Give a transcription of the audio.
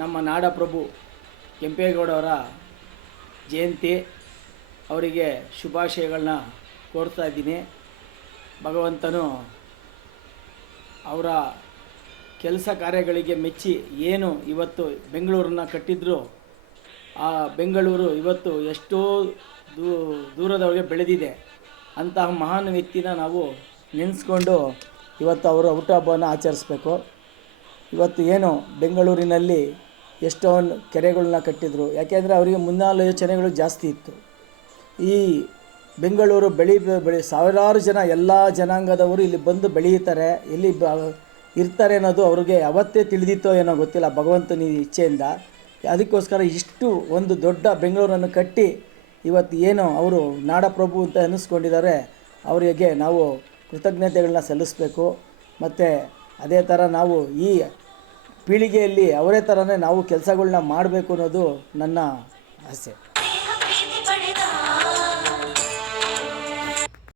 ನಮ್ಮ ನಾಡಪ್ರಭು ಕೆಂಪೇಗೌಡವರ ಜಯಂತಿ ಅವರಿಗೆ ಶುಭಾಶಯಗಳನ್ನ ಕೋರ್ತಾ ಇದ್ದೀನಿ. ಭಗವಂತನು ಅವರ ಕೆಲಸ ಕಾರ್ಯಗಳಿಗೆ ಮೆಚ್ಚಿ ಏನು ಇವತ್ತು ಬೆಂಗಳೂರನ್ನ ಕಟ್ಟಿದ್ರು, ಆ ಬೆಂಗಳೂರು ಇವತ್ತು ಎಷ್ಟೋ ದೂ, ದೂರದವರೆಗೆ ಬೆಳೆದಿದೆ. ಅಂತಹ ಮಹಾನ್ ವ್ಯಕ್ತಿನ ನಾವು ನೆನೆಸ್ಕೊಂಡು ಇವತ್ತು ಅವರ ಹುಟ್ಟುಹಬ್ಬವನ್ನು ಆಚರಿಸಬೇಕು. ಇವತ್ತು ಏನು ಬೆಂಗಳೂರಿನಲ್ಲಿ ಎಷ್ಟೊಂದು ಕೆರೆಗಳನ್ನ ಕಟ್ಟಿದರು. ಯಾಕೆಂದರೆ ಅವರಿಗೆ ಮುನ್ನಾಲೋಚನೆಗಳು ಜಾಸ್ತಿ ಇತ್ತು. ಈ ಬೆಂಗಳೂರು ಬೆಳಿ ಬೆಳಿ ಸಾವಿರಾರು ಜನ, ಎಲ್ಲ ಜನಾಂಗದವರು ಇಲ್ಲಿ ಬಂದು ಬೆಳೆಯುತ್ತಾರೆ ಇಲ್ಲಿ ಬ, ಇರ್ತಾರೆ ಅನ್ನೋದು ಅವ್ರಿಗೆ ಅವತ್ತೇ ತಿಳಿದಿತ್ತೋ ಏನೋ ಗೊತ್ತಿಲ್ಲ ಭಗವಂತನ ಇಚ್ಛೆಯಿಂದ. ಅದಕ್ಕೋಸ್ಕರ ಇಷ್ಟು ಒಂದು ದೊಡ್ಡ ಬೆಂಗಳೂರನ್ನು ಕಟ್ಟಿ ಇವತ್ತು ಏನು ಅವರು ನಾಡಪ್ರಭು ಅಂತ ಅನ್ನಿಸ್ಕೊಂಡಿದ್ದಾರೆ ಅವರಿಗೆ ನಾವು ಕೃತಜ್ಞತೆಗಳನ್ನ ಸಲ್ಲಿಸಬೇಕು. ಮತ್ತು ಅದೇ ಥರ ನಾವು ಈ ಪೀಳಿಗೆಯಲ್ಲಿ ಅವರೇ ಥರನೇ ನಾವು ಕೆಲಸಗಳನ್ನ ಮಾಡಬೇಕು ಅನ್ನೋದು ನನ್ನ ಆಸೆ.